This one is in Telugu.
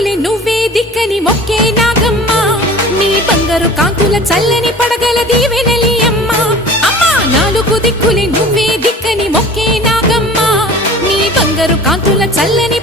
దిక్కులే నువ్వే దిక్కని మొక్కే నాగమ్మ నీ బంగారు కాంతుల చల్లని పడగల దీవెనలి అమ్మ అమ్మా నాలుగు దిక్కులే నువ్వే దిక్కని మొక్కే నాగమ్మ నీ బంగారు కాంతుల చల్లని